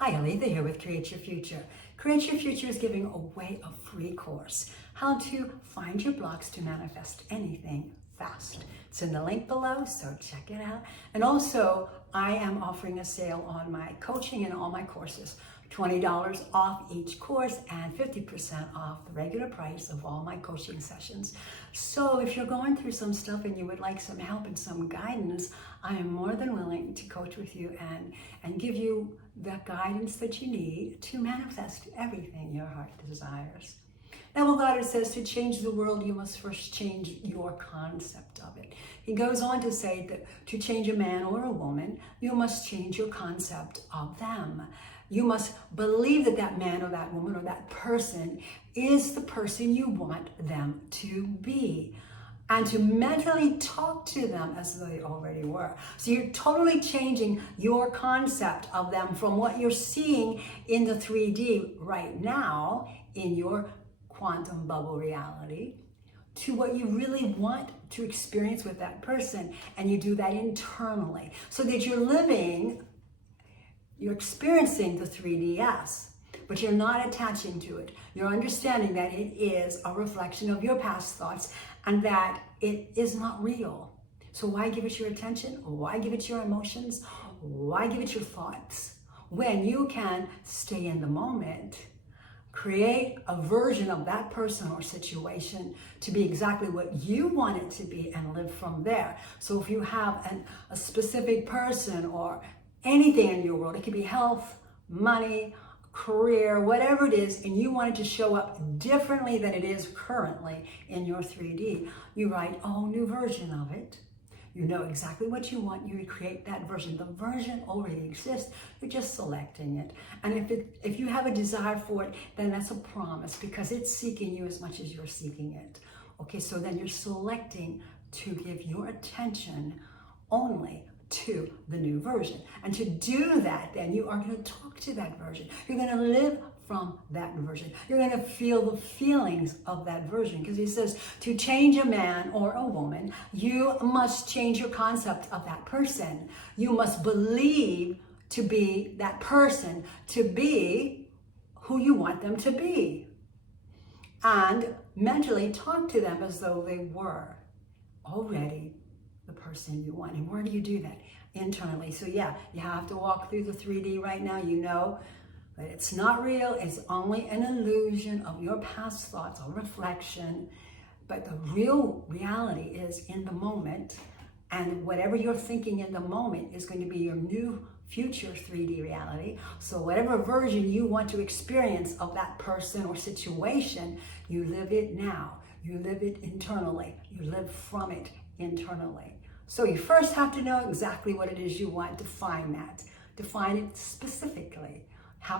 Hi, Aletha here with Create Your Future. Create Your Future is giving away a free course, how to find your blocks to manifest anything fast. It's in the link below, so check it out. And also, I am offering a sale on my coaching and all my courses. $20 off each course and 50% off the regular price of all my coaching sessions. So if you're going through some stuff and you would like some help and some guidance, I am more than willing to coach with you and give you the guidance that you need to manifest everything your heart desires. Neville Goddard says to change the world, you must first change your concept of it. He goes on to say that to change a man or a woman, you must change your concept of them. You must believe that that man or that woman or that person is the person you want them to be, and to mentally talk to them as though they already were. So you're totally changing your concept of them from what you're seeing in the 3D right now in your quantum bubble reality to what you really want to experience with that person. And you do that internally so that you're experiencing the 3DS, but you're not attaching to it. You're understanding that it is a reflection of your past thoughts and that it is not real. So why give it your attention? Why give it your emotions? Why give it your thoughts? When you can stay in the moment, create a version of that person or situation to be exactly what you want it to be and live from there. So if you have a specific person or anything in your world, it could be health, money, career, whatever it is, and you want it to show up differently than it is currently in your 3D, you write a whole new version of it. You know exactly what you want, you create that version. The version already exists, you're just selecting it. And if you have a desire for it, then that's a promise because it's seeking you as much as you're seeking it. Okay, so then you're selecting to give your attention only to the new version. And to do that, then you are going to talk to that version. You're going to live from that version. You're going to feel the feelings of that version, because he says to change a man or a woman, you must change your concept of that person. You must believe to be that person, to be who you want them to be. And mentally talk to them as though they were already the person you want. And where do you do that? Internally. So yeah, you have to walk through the 3D right now. You know that it's not real. It's only an illusion of your past thoughts or reflection. But the real reality is in the moment. And whatever you're thinking in the moment is going to be your new future 3D reality. So whatever version you want to experience of that person or situation, you live it now. You live it internally. You live from it internally. So you first have to know exactly what it is you want. Define that. Define it specifically.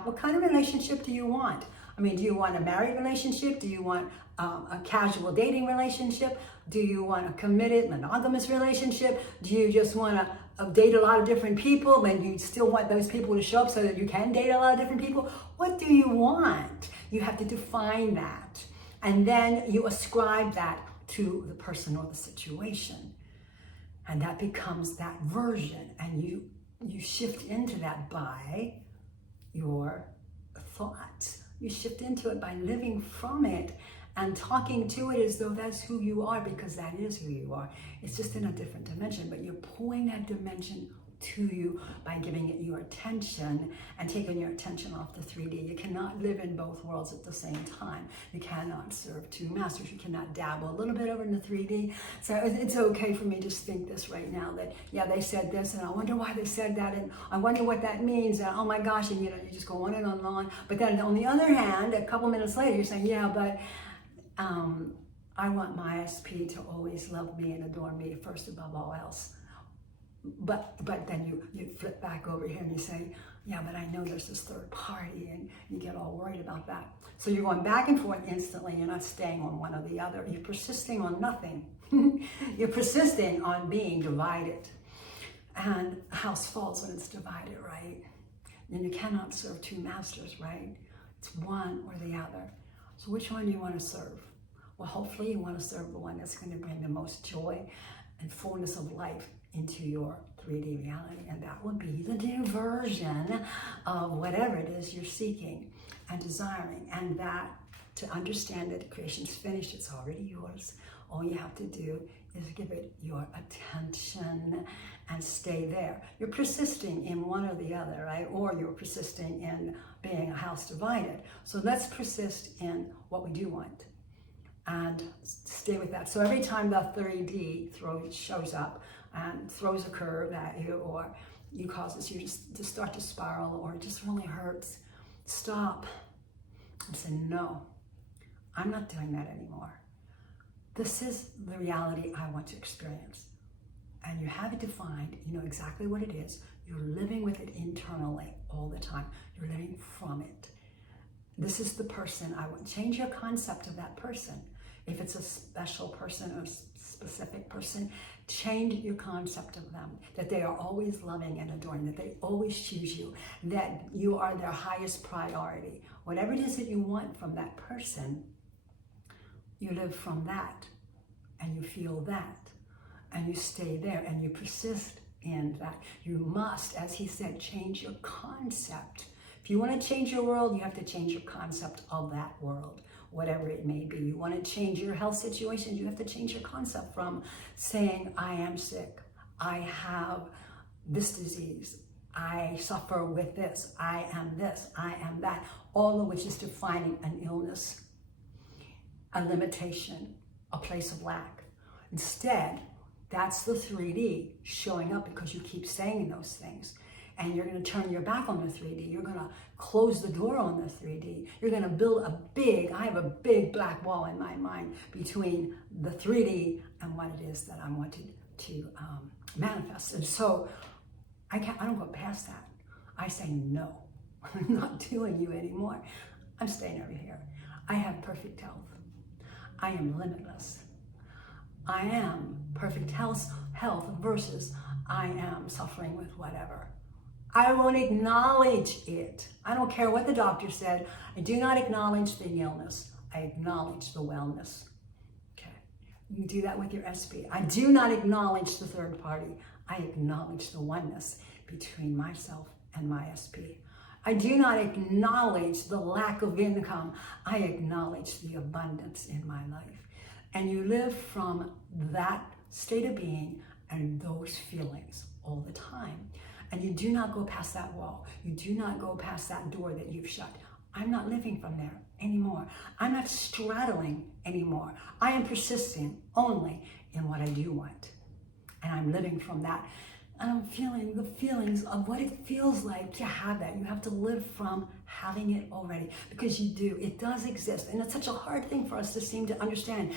What kind of relationship do you want? I mean, do you want a married relationship? Do you want a casual dating relationship? Do you want a committed monogamous relationship? Do you just want to date a lot of different people and you still want those people to show up so that you can date a lot of different people? What do you want? You have to define that. And then you ascribe that to the person or the situation. And that becomes that version. And you shift into that by your thoughts. You shift into it by living from it and talking to it as though that's who you are, because that is who you are. It's just in a different dimension, but you're pulling that dimension to you by giving it your attention and taking your attention off the 3D. You cannot live in both worlds at the same time. You cannot serve two masters. You cannot dabble a little bit over in the 3D. So it's okay for me to think this right now that, yeah, they said this and I wonder why they said that and I wonder what that means and oh my gosh, and you know, you just go on and on and on. But then on the other hand, a couple minutes later, you're saying, yeah, but I want my SP to always love me and adore me first above all else. But then you flip back over here and you say, yeah, but I know there's this third party, and you get all worried about that. So you're going back and forth instantly. You're not staying on one or the other. You're persisting on nothing. You're persisting on being divided. And a house falls when it's divided, right? And you cannot serve two masters, right? It's one or the other. So which one do you want to serve? Well, hopefully you want to serve the one that's going to bring the most joy and fullness of life into your 3D reality, and that will be the new version of whatever it is you're seeking and desiring. And that, to understand that creation's finished, it's already yours. All you have to do is give it your attention and stay there. You're persisting in one or the other, right? Or you're persisting in being a house divided. So let's persist in what we do want and stay with that. So every time the 3D shows up and throws a curve at you, or you causes you to start to spiral, or it just really hurts, stop and say, no, I'm not doing that anymore. This is the reality I want to experience. And you have it defined, you know exactly what it is. You're living with it internally all the time. You're living from it. This is the person I want. Change your concept of that person. If it's a special person or a specific person, change your concept of them, that they are always loving and adoring, that they always choose you, that you are their highest priority. Whatever it is that you want from that person, you live from that, and you feel that, and you stay there, and you persist in that. You must, as he said, change your concept. If you want to change your world, you have to change your concept of that world, whatever it may be. You want to change your health situation, you have to change your concept from saying, I am sick, I have this disease, I suffer with this, I am that, all of which is defining an illness, a limitation, a place of lack. Instead, that's the 3D showing up because you keep saying those things. And you're going to turn your back on the 3D. You're going to close the door on the 3D. You're going to build I have a big black wall in my mind between the 3D and what it is that I wanted to manifest. And so I don't go past that. I say, no, I'm not doing you anymore. I'm staying over here. I have perfect health. I am limitless. I am perfect health versus I am suffering with whatever. I won't acknowledge it. I don't care what the doctor said. I do not acknowledge the illness. I acknowledge the wellness. Okay. You can do that with your SP. I do not acknowledge the third party. I acknowledge the oneness between myself and my SP. I do not acknowledge the lack of income. I acknowledge the abundance in my life. And you live from that state of being and those feelings all the time. And you do not go past that wall. You do not go past that door that you've shut. I'm not living from there anymore. I'm not straddling anymore. I am persisting only in what I do want. And I'm living from that. And I'm feeling the feelings of what it feels like to have that. You have to live from having it already, because you do. It does exist. And it's such a hard thing for us to seem to understand.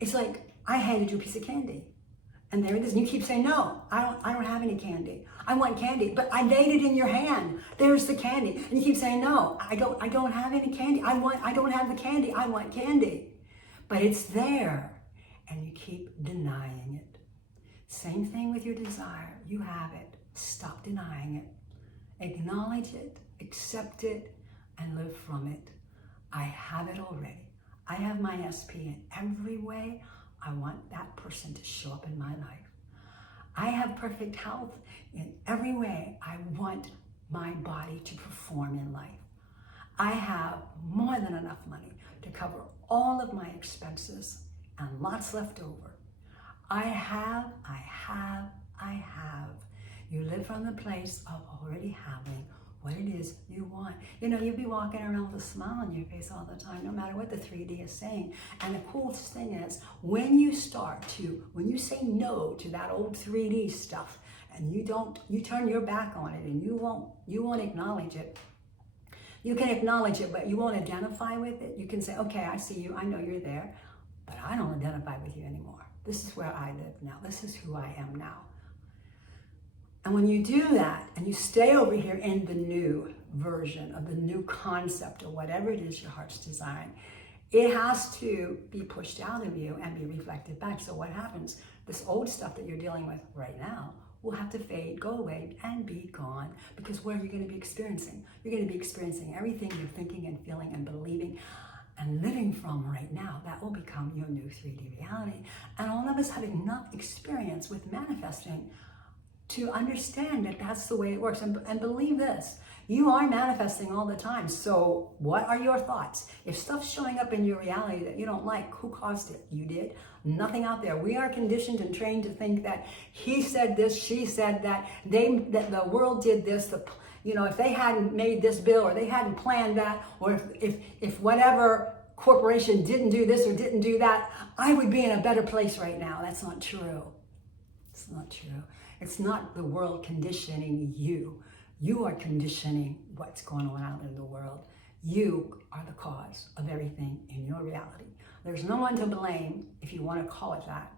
It's like, I handed you a piece of candy. And there it is. And you keep saying, no, I don't have any candy. I want candy, but I laid it in your hand. There's the candy. And you keep saying, no, I don't have any candy. I don't have the candy. I want candy. But it's there. And you keep denying it. Same thing with your desire. You have it. Stop denying it. Acknowledge it, accept it, and live from it. I have it already. I have my SP in every way I want that person to show up in my life. I have perfect health in every way I want my body to perform in life. I have more than enough money to cover all of my expenses and lots left over. I have. You live from the place of already having what it is you want. You know, you'll be walking around with a smile on your face all the time, no matter what the 3D is saying. And the coolest thing is, when you say no to that old 3D stuff, and you turn your back on it, and you won't acknowledge it. You can acknowledge it, but you won't identify with it. You can say, okay, I see you, I know you're there, but I don't identify with you anymore. This is where I live now. This is who I am now. And when you do that, and you stay over here in the new version of the new concept, or whatever it is your heart's desiring, it has to be pushed out of you and be reflected back. So what happens? This old stuff that you're dealing with right now will have to fade, go away, and be gone. Because what are you going to be experiencing? You're going to be experiencing everything you're thinking and feeling and believing and living from right now. That will become your new 3D reality. And all of us have enough experience with manifesting to understand that that's the way it works. And believe this, you are manifesting all the time. So what are your thoughts? If stuff's showing up in your reality that you don't like, who caused it? You did. Nothing out there. We are conditioned and trained to think that he said this, she said that, that the world did this, if they hadn't made this bill or they hadn't planned that, or if whatever corporation didn't do this or didn't do that, I would be in a better place right now. That's not true. It's not true. It's not the world conditioning you. You are conditioning what's going on out in the world. You are the cause of everything in your reality. There's no one to blame, if you want to call it that,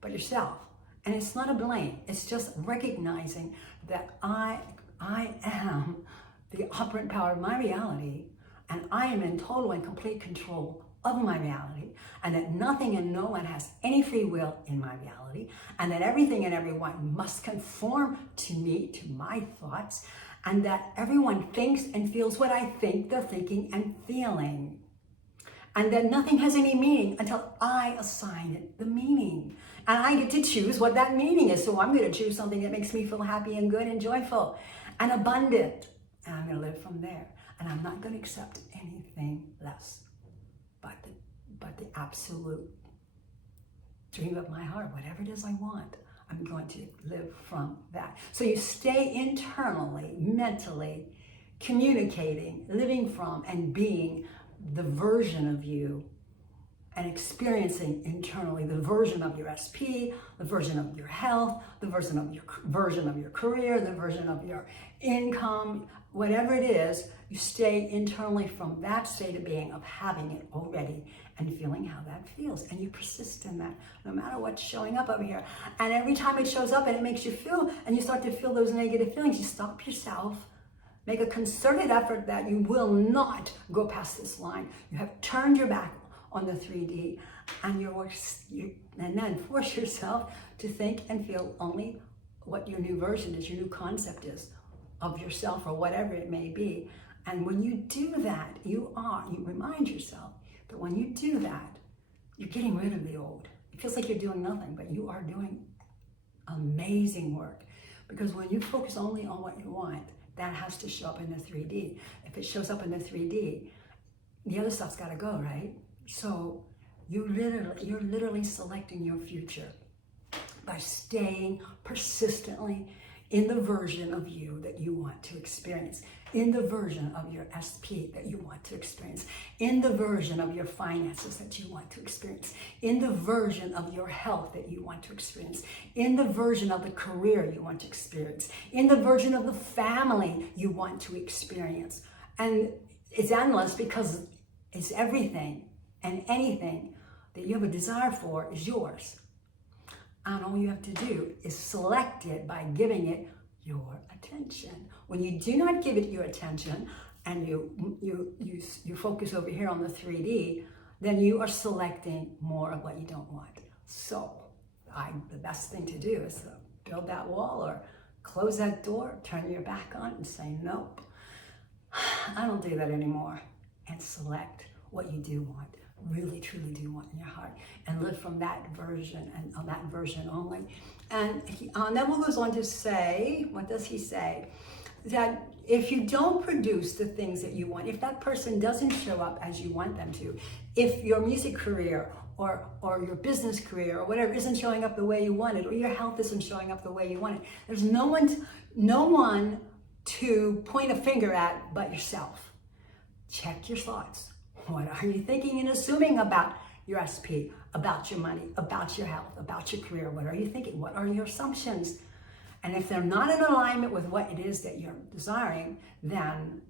but yourself. And it's not a blame. It's just recognizing that I am the operant power of my reality, and I am in total and complete control of my reality, and that nothing and no one has any free will in my reality, and that everything and everyone must conform to me, to my thoughts, and that everyone thinks and feels what I think they're thinking and feeling. And that nothing has any meaning until I assign it the meaning. And I get to choose what that meaning is. So I'm going to choose something that makes me feel happy and good and joyful and abundant. And I'm going to live from there. And I'm not going to accept anything less but the absolute dream of my heart. Whatever it is I want, I'm going to live from that. So you stay internally, mentally, communicating, living from, and being the version of you, and experiencing internally the version of your SP, the version of your health, the version of your career, the version of your income, whatever it is. You stay internally from that state of being, of having it already and feeling how that feels, and you persist in that no matter what's showing up over here. And every time it shows up and it makes you feel, and you start to feel those negative feelings, you stop yourself. Make a concerted effort that you will not go past this line. You have turned your back on the 3D, and and then force yourself to think and feel only what your new version is, your new concept is of yourself, or whatever it may be. And when you do that, you remind yourself that when you do that, you're getting rid of the old. It feels like you're doing nothing, but you are doing amazing work. Because when you focus only on what you want, that has to show up in the 3D. If it shows up in the 3D, the other stuff's got to go, right? So you're literally selecting your future by staying persistently in the version of you that you want to experience, in the version of your SP that you want to experience, in the version of your finances that you want to experience, in the version of your health that you want to experience, in the version of the career you want to experience, in the version of the family you want to experience. And it's endless, because it's everything and anything that you have a desire for is yours. And all you have to do is select it by giving it your attention. When you do not give it your attention, and you focus over here on the 3D, then you are selecting more of what you don't want. So the best thing to do is build that wall, or close that door, turn your back on and say, nope, I don't do that anymore. And select what you do want, really truly do want in your heart, and live from that version, and on that version only. And Neville goes on to say, what does he say? That if you don't produce the things that you want, if that person doesn't show up as you want them to, if your music career or your business career or whatever isn't showing up the way you want it, or your health isn't showing up the way you want it, there's no one to point a finger at but yourself. Check your thoughts. What are you thinking and assuming about your SP, about your money, about your health, about your career? What are you thinking? What are your assumptions? And if they're not in alignment with what it is that you're desiring, then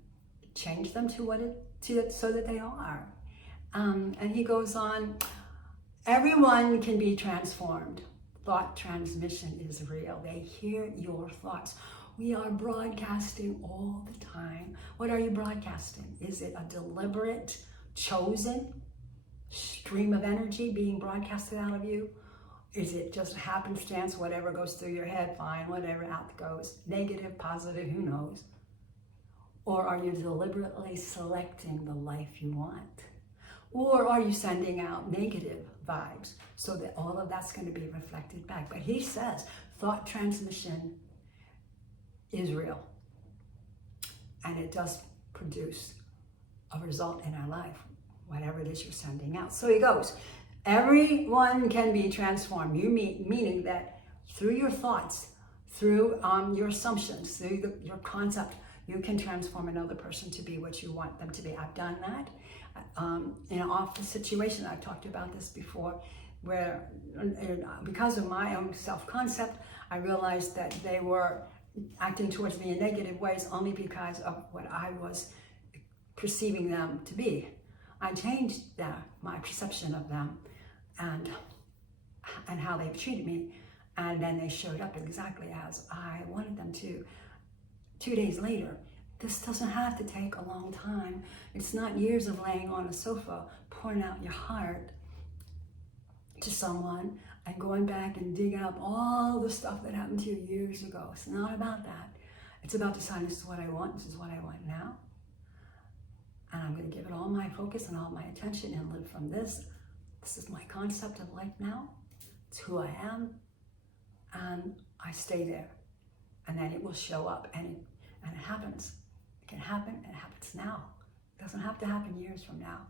change them so that they are. And he goes on, everyone can be transformed. Thought transmission is real. They hear your thoughts. We are broadcasting all the time. What are you broadcasting? Is it a deliberate, chosen stream of energy being broadcasted out of you? Is it just happenstance, whatever goes through your head, fine, whatever, out goes, negative, positive, who knows? Or are you deliberately selecting the life you want? Or are you sending out negative vibes so that all of that's going to be reflected back? But he says thought transmission is real. And it does produce a result in our life, whatever it is you're sending out. So he goes, everyone can be transformed. Meaning that through your thoughts, through your assumptions, through your concept, you can transform another person to be what you want them to be. I've done that. In an office situation, I've talked about this before, where because of my own self-concept, I realized that they were acting towards me in negative ways only because of what I was perceiving them to be. I changed my perception of them and how they've treated me, and then they showed up exactly as I wanted them to. 2 days later, this doesn't have to take a long time. It's not years of laying on a sofa, pouring out your heart to someone and going back and digging up all the stuff that happened to you years ago. It's not about that. It's about deciding, this is what I want, this is what I want now. And I'm going to give it all my focus and all my attention and live from this. This is my concept of life now. It's who I am. And I stay there. And then it will show up, and it happens. It can happen, and it happens now. It doesn't have to happen years from now.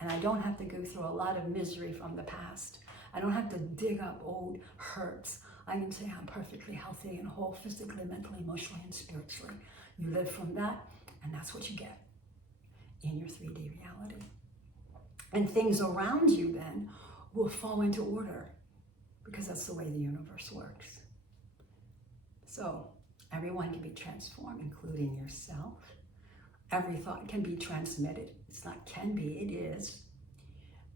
And I don't have to go through a lot of misery from the past. I don't have to dig up old hurts. I can say I'm perfectly healthy and whole, physically, mentally, emotionally, and spiritually. You live from that, and that's what you get in your 3D reality. And things around you then will fall into order, because that's the way the universe works. So everyone can be transformed, including yourself. Every thought can be transmitted. It's not can be, it is.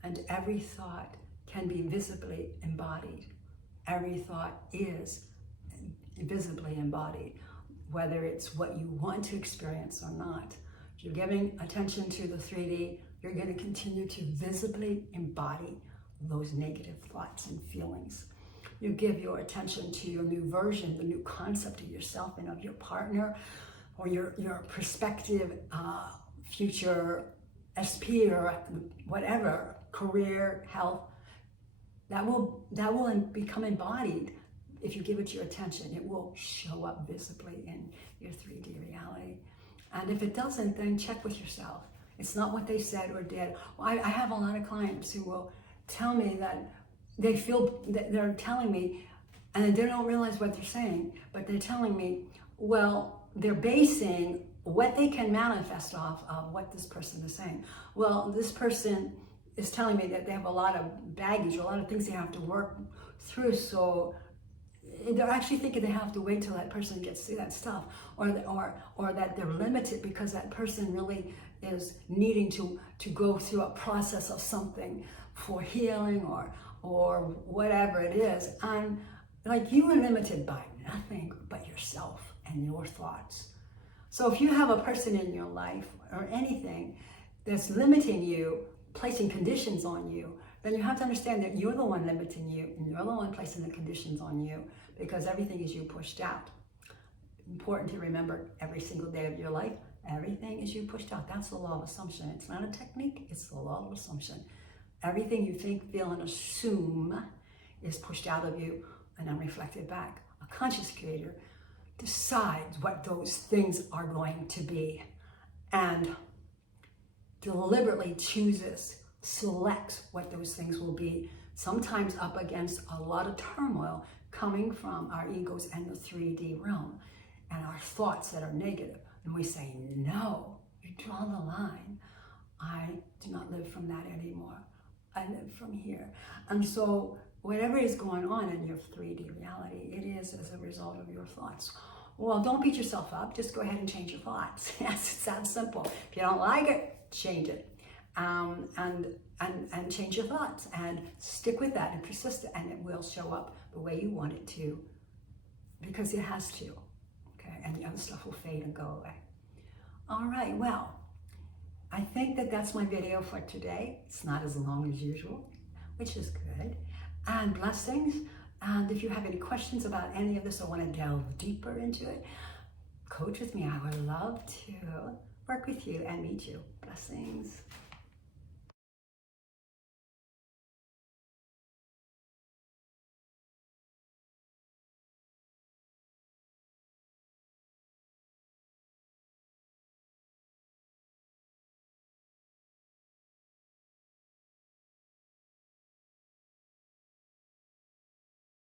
And every thought can be visibly embodied. Every thought is visibly embodied, whether it's what you want to experience or not. If you're giving attention to the 3D, you're going to continue to visibly embody those negative thoughts and feelings. You give your attention to your new version, the new concept of yourself and of your partner, or your prospective future SP or whatever, career, health. That will become embodied if you give it your attention. It will show up visibly in your 3D reality. And if it doesn't, then check with yourself. It's not what they said or did. Well, I have a lot of clients who will tell me that they feel that they're telling me, and they don't realize what they're saying, but they're telling me, well, they're basing what they can manifest off of what this person is saying. Well, this person is telling me that they have a lot of baggage, a lot of things they have to work through, so they're actually thinking they have to wait till that person gets through that stuff, or that they're limited because that person really is needing to go through a process of something for healing or whatever it is. And like, you are limited by nothing but yourself and your thoughts. So if you have a person in your life or anything that's limiting you, placing conditions on you, then you have to understand that you're the one limiting you, and you're the one placing the conditions on you, because everything is you pushed out. Important to remember every single day of your life, everything is you pushed out. That's the law of assumption. It's not a technique, it's the law of assumption. Everything you think, feel, and assume is pushed out of you and then reflected back. A conscious creator decides what those things are going to be and deliberately chooses, selects what those things will be, sometimes up against a lot of turmoil coming from our egos and the 3D realm and our thoughts that are negative. And we say, no, you draw the line. I do not live from that anymore. I live from here. And so whatever is going on in your 3D reality, it is as a result of your thoughts. Well, don't beat yourself up. Just go ahead and change your thoughts. Yes, it's that simple. If you don't like it, change it. And change your thoughts and stick with that and persist, and it will show up the way you want it to, because it has to. Okay, and the other stuff will fade and go away. All right, well, I think that that's my video for today. It's not as long as usual, which is good. And blessings. And if you have any questions about any of this or want to delve deeper into it, coach with me. I would love to work with you and meet you. Blessings.